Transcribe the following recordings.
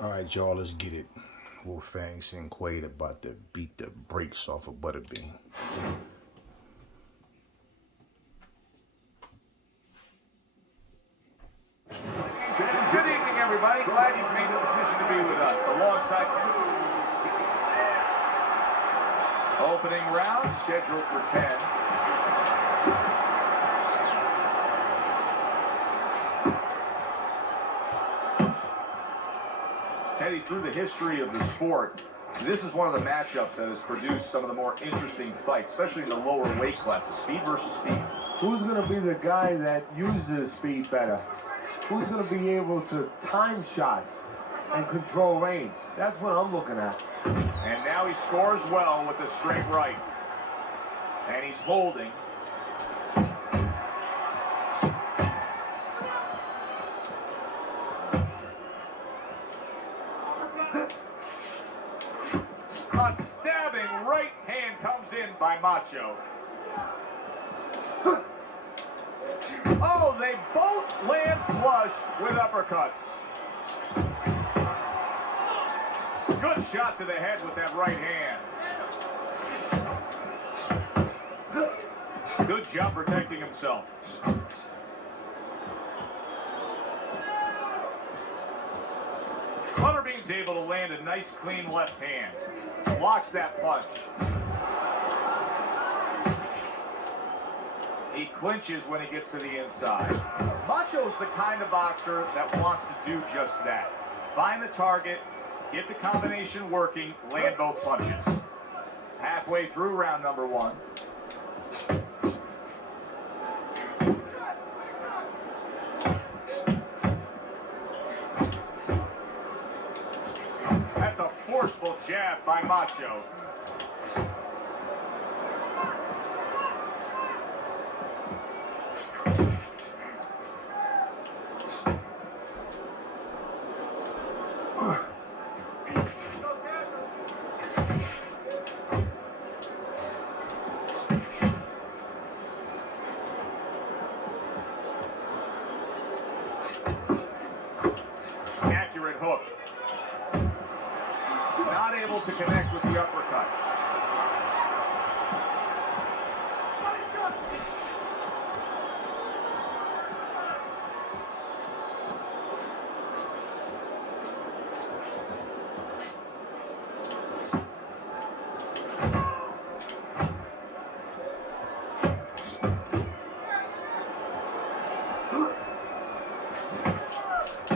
All right, y'all, let's get it. Wolffang Sinquade about to beat the brakes off of Butterbean. Good evening, everybody. Glad you've made the decision to be with us. Alongside opening round scheduled for 10. Teddy, through the history of the sport, this is one of the matchups that has produced some of the more interesting fights, especially in the lower weight classes, speed versus speed. Who's going to be the guy that uses speed better? Who's going to be able to time shots and control range? That's what I'm looking at. And now he scores well with a straight right. And he's holding. A stabbing right hand comes in by Macho. Oh, they both land flush with uppercuts. Good shot to the head with that right hand. Good job protecting himself. Butterbean's able to land a nice clean left hand. Blocks that punch. He clinches when he gets to the inside. Macho's the kind of boxer that wants to do just that. Find the target, get the combination working, land both punches. Halfway through round number one. That's a forceful jab by Macho. Accurate hook. Not able to connect with the uppercut.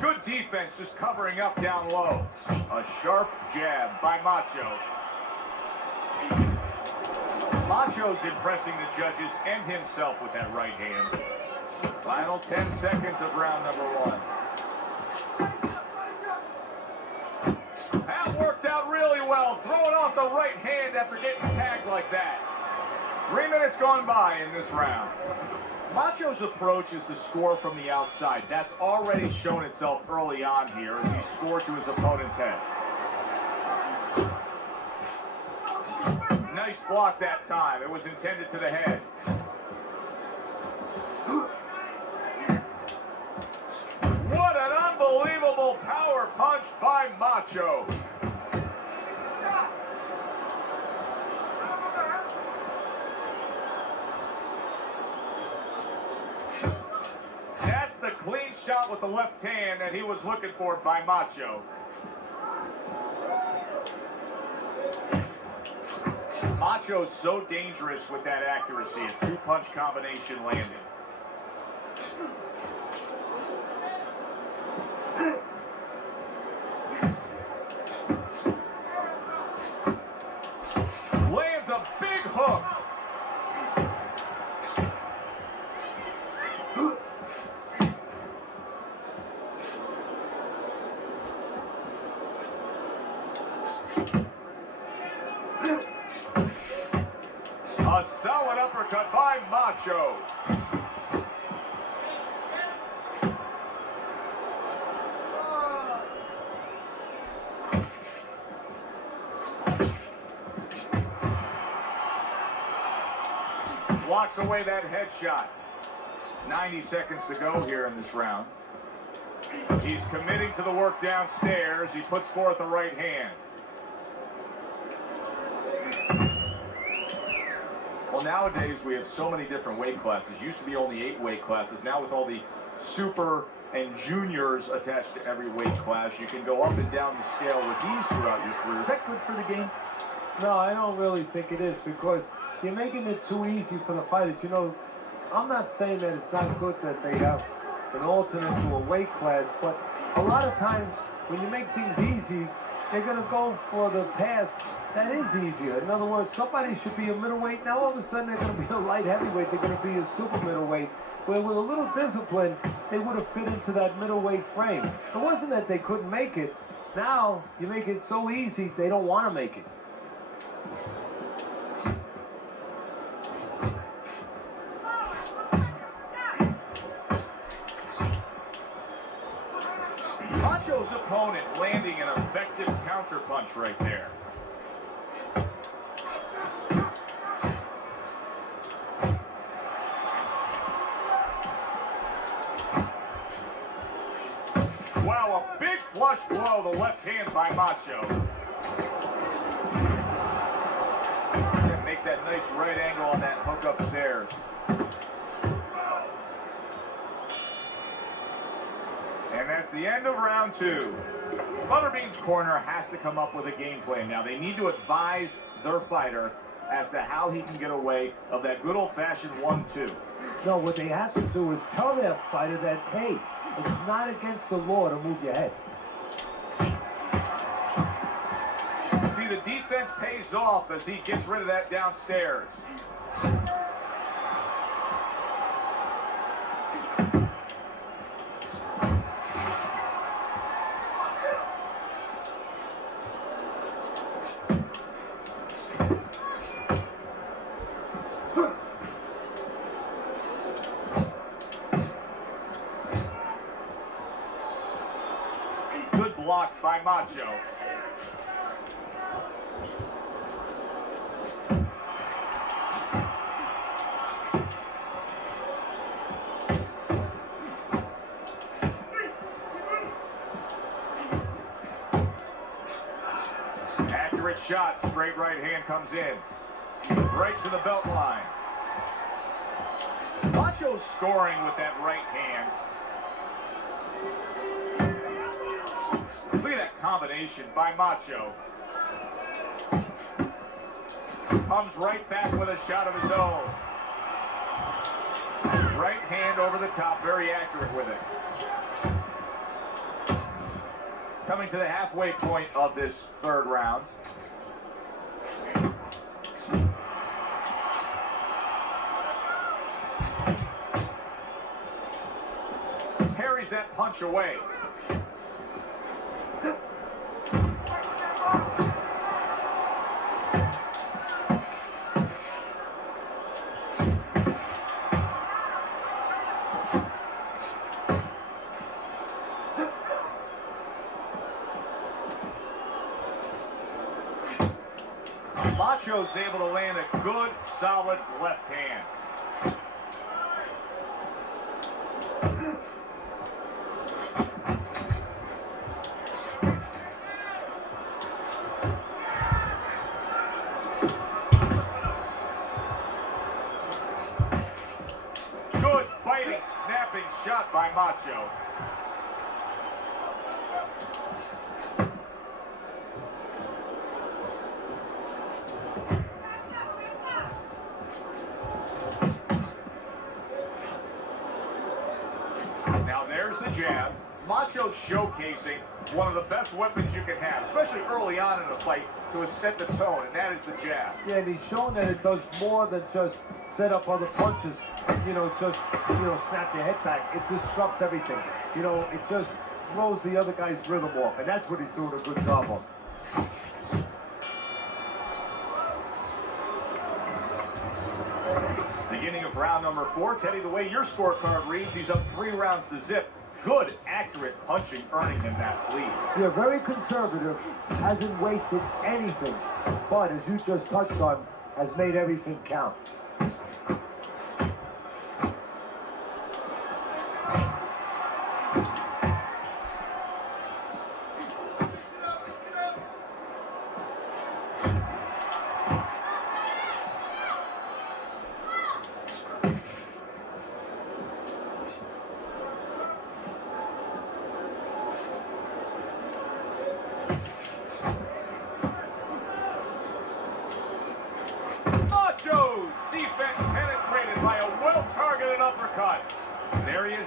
Good defense, just covering up down low. A sharp jab by Macho. Macho's impressing the judges and himself with that right hand. Final 10 seconds of round number one. That worked out really well, throwing off the right hand after getting tagged like that. 3 minutes gone by in this round. Macho's approach is to score from the outside. That's already shown itself early on here as he scored to his opponent's head. Nice block that time. It was intended to the head. What an unbelievable power punch by Macho. That's the clean shot with the left hand that he was looking for by Macho. Macho's so dangerous with that accuracy, a two-punch combination landing. Lands a big hook. A solid uppercut by Macho. Blocks away that headshot. 90 seconds to go here in this round. He's committing to the work downstairs. He puts forth the right hand. Well, nowadays we have so many different weight classes. Used to be only 8 weight classes. Now with all the super and juniors attached to every weight class, you can go up and down the scale with ease throughout your career. Is that good for the game? No, I don't really think it is, because you're making it too easy for the fighters. You know, I'm not saying that it's not good that they have an alternate to a weight class, but a lot of times when you make things easy, they're going to go for the path that is easier. In other words, somebody should be a middleweight. Now all of a sudden they're going to be a light heavyweight. They're going to be a super middleweight. Where with a little discipline, they would have fit into that middleweight frame. It wasn't that they couldn't make it. Now you make it so easy, they don't want to make it. Macho's opponent landing an effective counterpunch right there. Wow, a big flush blow, the left hand by Macho. And makes that nice right angle on that hook upstairs. And that's the end of round 2. Butterbean's corner has to come up with a game plan now. They need to advise their fighter as to how he can get away of that good old-fashioned 1-2. No, what they have to do is tell their fighter that, hey, it's not against the law to move your head. See, the defense pays off as he gets rid of that downstairs. Good blocks by Macho. Accurate shot, straight right hand comes in. Right to the belt line. Macho's scoring with that right hand. Look at that combination by Macho. Comes right back with a shot of his own. Right hand over the top, very accurate with it. Coming to the halfway point of this third round. Parries that punch away. Macho's able to land a good, solid left hand. Good biting, snapping shot by Macho. Now there's the jab. Macho's showcasing one of the best weapons you can have, especially early on in a fight, to set the tone, and that is the jab. Yeah, and he's shown that it does more than just set up other punches. Just snap your head back. It disrupts everything. It just throws the other guy's rhythm off, and that's what he's doing a good job of. Beginning of round number 4. Teddy, the way your scorecard reads, he's up 3 rounds to zip. Good, accurate punching, earning him that lead. Yeah, very conservative, hasn't wasted anything, but as you just touched on, has made everything count.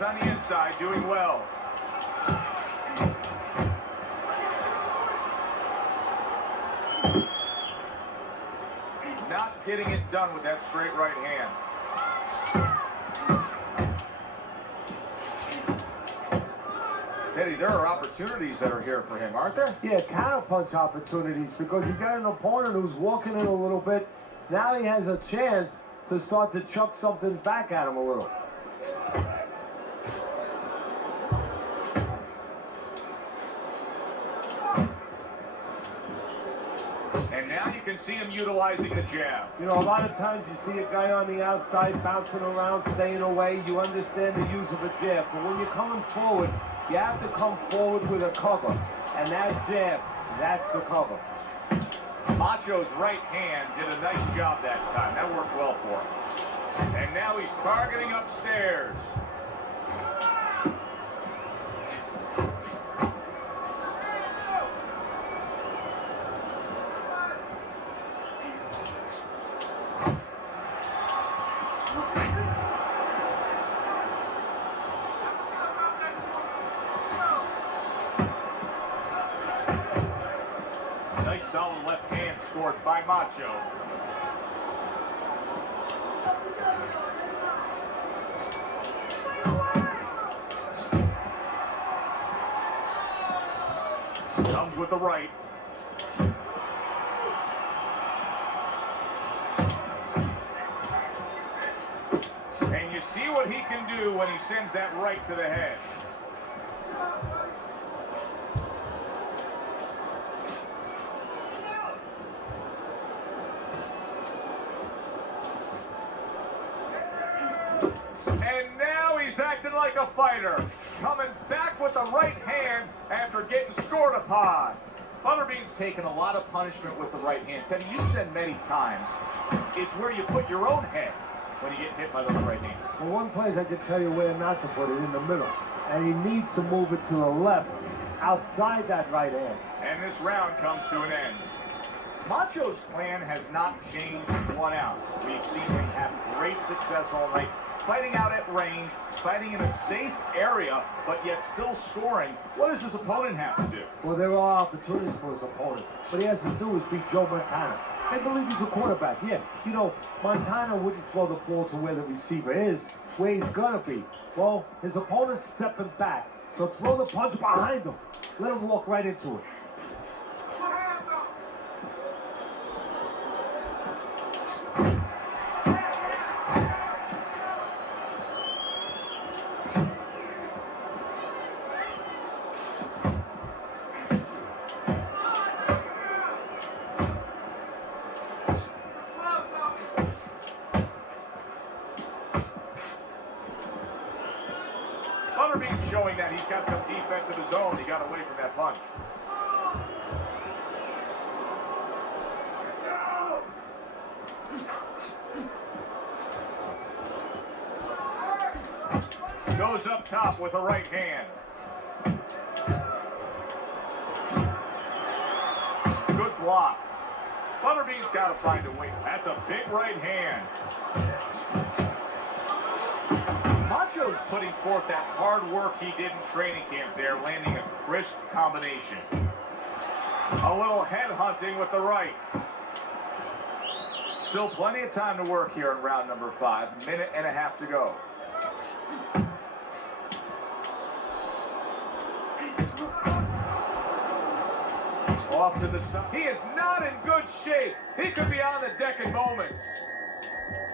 is on the inside, doing well. Not getting it done with that straight right hand. Teddy, there are opportunities that are here for him, aren't there? Yeah, counterpunch opportunities, because you got an opponent who's walking in a little bit. Now he has a chance to start to chuck something back at him a little. And now you can see him utilizing the jab. You know, a lot of times you see a guy on the outside bouncing around, staying away. You understand the use of a jab. But when you're coming forward, you have to come forward with a cover. And that jab, that's the cover. Macho's right hand did a nice job that time. That worked well for him. And now he's targeting upstairs. Nice solid left hand scored by Macho. Comes with the right. And you see what he can do when he sends that right to the head. And now he's acting like a fighter, coming back with the right hand after getting scored upon. Butterbean's taken a lot of punishment with the right hand. Teddy, you've said many times, it's where you put your own head when you get hit by those right hands. Well, one place I can tell you where not to put it, in the middle. And he needs to move it to the left, outside that right hand. And this round comes to an end. Macho's plan has not changed 1 ounce. We've seen him have great success all night, fighting out at range, fighting in a safe area, but yet still scoring. What does his opponent have to do? Well, there are opportunities for his opponent. What he has to do is beat Joe Montana. I believe he's a quarterback, yeah. You know, Montana wouldn't throw the ball to where the receiver is, where he's gonna be. Well, his opponent's stepping back, so throw the punch behind him. Let him walk right into it. Butterbean's showing that he's got some defense of his own. He got away from that punch. Goes up top with a right hand. Good block. Butterbean's got to find a way. That's a big right hand. Macho's putting forth that hard work he did in training camp there, landing a crisp combination. A little head hunting with the right. Still plenty of time to work here in round number 5. Minute and a half to go. Off to the side. He is not in good shape. He could be on the deck in moments.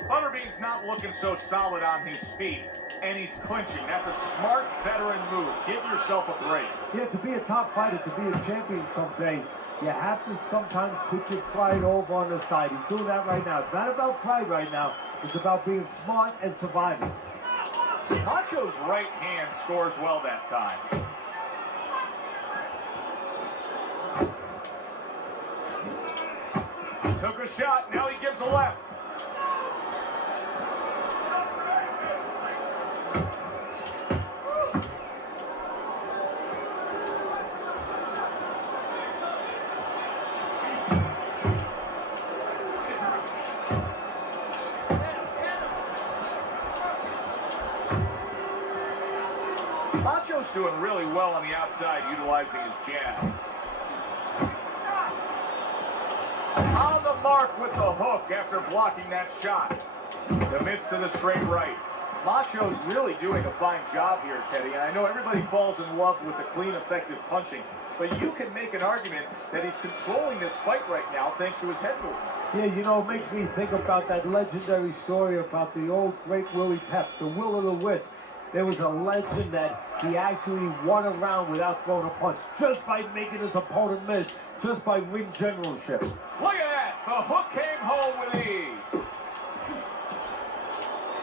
Butterbean's not looking so solid on his feet, and he's clinching. That's a smart veteran move. Give yourself a break. Yeah, to be a top fighter, to be a champion someday, you have to sometimes put your pride over on the side. He's doing that right now. It's not about pride right now. It's about being smart and surviving. Macho's right hand scores well that time. Took a shot, now he gives a left. doing really well on the outside, utilizing his jab. On the mark with the hook after blocking that shot. Commits to the straight right. Macho's really doing a fine job here, Teddy. And I know everybody falls in love with the clean, effective punching, but you can make an argument that he's controlling this fight right now thanks to his head movement. Yeah, you know, it makes me think about that legendary story about the old great Willie Pep, the Will o' the Wisp. There was a legend that he actually won a round without throwing a punch, just by making his opponent miss, just by ring generalship. Look at that! The hook came home with ease.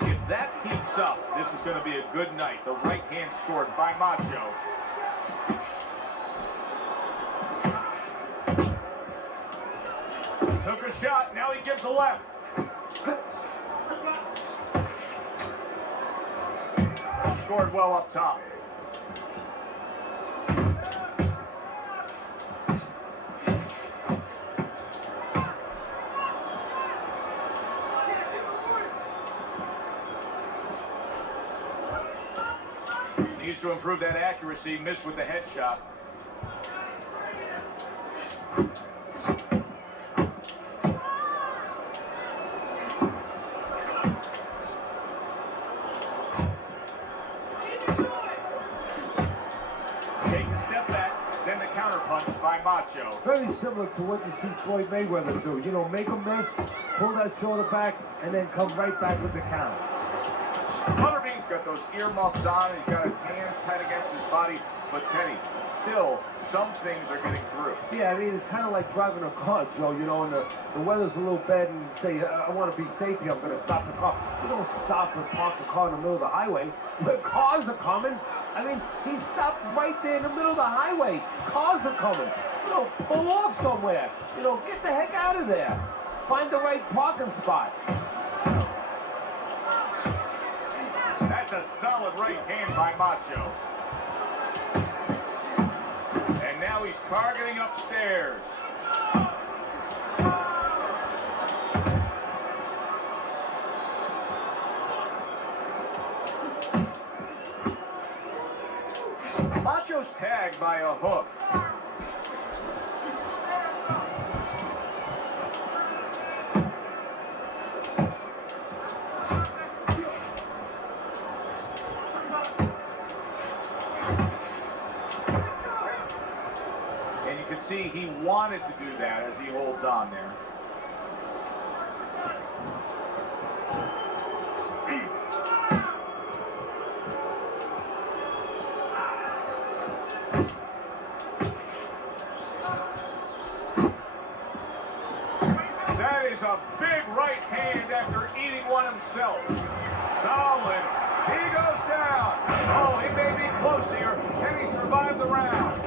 If that keeps up, this is going to be a good night. The right hand scored by Macho. Took a shot, now he gives a left. Scored well up top. Needs to improve that accuracy, missed with the headshot. Takes a step back, then the counter punch by Macho. Very similar to what you see Floyd Mayweather do. You know, make a miss, pull that shoulder back, and then come right back with the counter. Butterbean's got those earmuffs on, and he's got his hands tight against his body. But Teddy, still, some things are getting through. Yeah, I mean, it's kind of like driving a car, Joe, you know, and the weather's a little bad, and you say, I want to be safe here, I'm going to stop the car. You don't stop and park the car in the middle of the highway. The cars are coming. I mean, he stopped right there in the middle of the highway. Cars are coming. You know, pull off somewhere. You know, get the heck out of there. Find the right parking spot. That's a solid right hand by Macho. And now he's targeting upstairs. Macho's tagged by a hook. And you can see he wanted to do that as he holds on there. That is a big right hand after eating one himself. Solid. He goes down. Oh, he may be close here. Can he survive the round?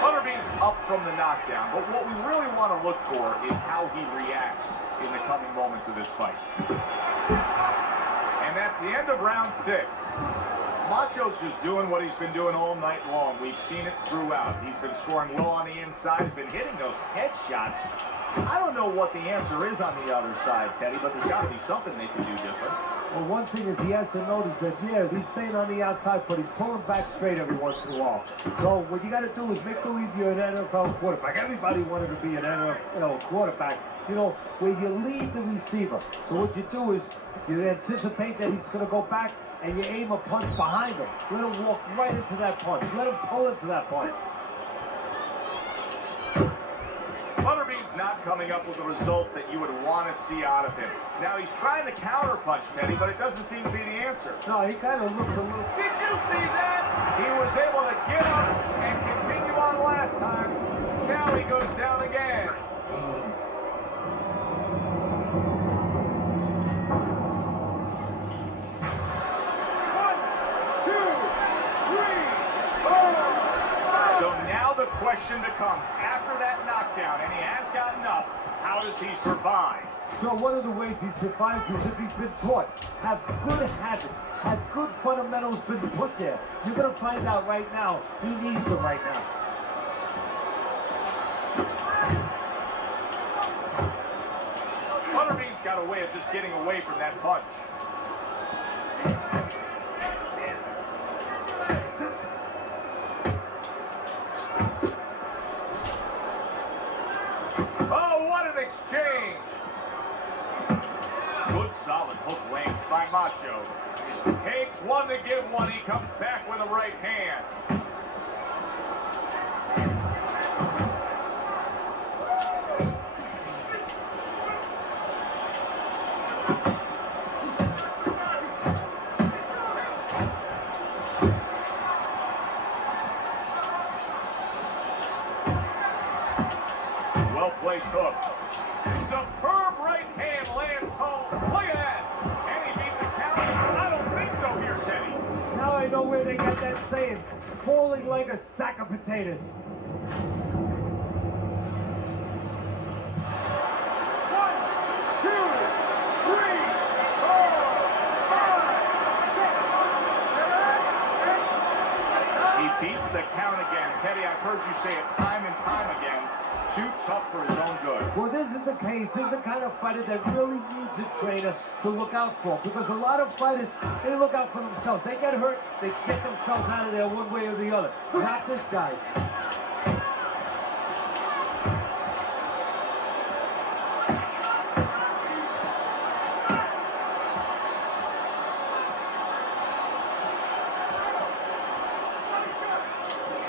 Butterbean's up from the knockdown, but what we really want to look for is how he reacts in the coming moments of this fight. And that's the end of round 6. Macho's just doing what he's been doing all night long. We've seen it throughout. He's been scoring well on the inside. He's been hitting those headshots. I don't know what the answer is on the other side, Teddy, but there's got to be something they can do different. Well, one thing is he has to notice that, yeah, he's staying on the outside, but he's pulling back straight every once in a while. So what you got to do is make believe you're an NFL quarterback. Everybody wanted to be an NFL quarterback, you know, where you lead the receiver. So what you do is you anticipate that he's going to go back, and you aim a punch behind him. Let him walk right into that punch. Let him pull into that punch. Butterbean's not coming up with the results that you would want to see out of him. Now he's trying to counter punch, Teddy, but it doesn't seem to be the answer. No, he kind of looks a little... Did you see that? He was able to get up and continue on last time. Now he goes down again. So now the question becomes, after that knockdown, and he has gotten up, how does he survive? So one of the ways he survives is if he's been taught, have good habits, have good fundamentals been put there. You're going to find out right now, he needs them right now. a way of just getting away from that punch. Oh, what an exchange! Good solid hook lands by Macho. Takes one to give one. He comes back with a right hand. Well-placed hook. Superb right hand lands home. Look at that. And he beat the count. I don't think so here, Teddy. Now I know where they got that saying, falling like a sack of potatoes. One, two, three, four, five, six, 7, 8. He beats the count again. Teddy, I've heard you say it time and time again. Too tough for his own good. Well, this is the case. This is the kind of fighter that really needs a trainer to look out for. Because a lot of fighters, they look out for themselves. They get hurt, they get themselves out of there one way or the other. Not this guy.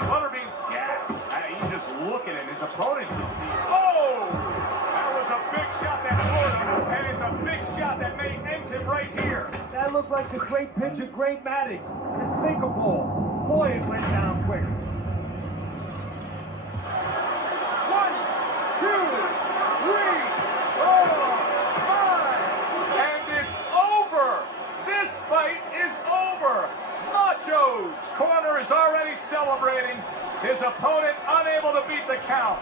Butterbean's gassed. You just look at him. His opponent can see it. Oh! That was a big shot that scored him, and it's a big shot that may end him right here. That looked like the great pitcher, Great Maddox. The sinker ball. Boy, it went down quick. 1, 2, 3, 4, 5. And it's over. This fight is over. Macho's corner is already celebrating. His opponent unable to beat the count.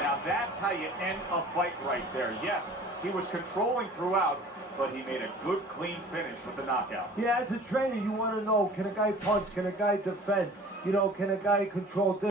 Now that's how you end a fight right there. Yes, he was controlling throughout, but he made a good, clean finish with the knockout. Yeah, as a trainer, you want to know, can a guy punch? Can a guy defend? You know, can a guy control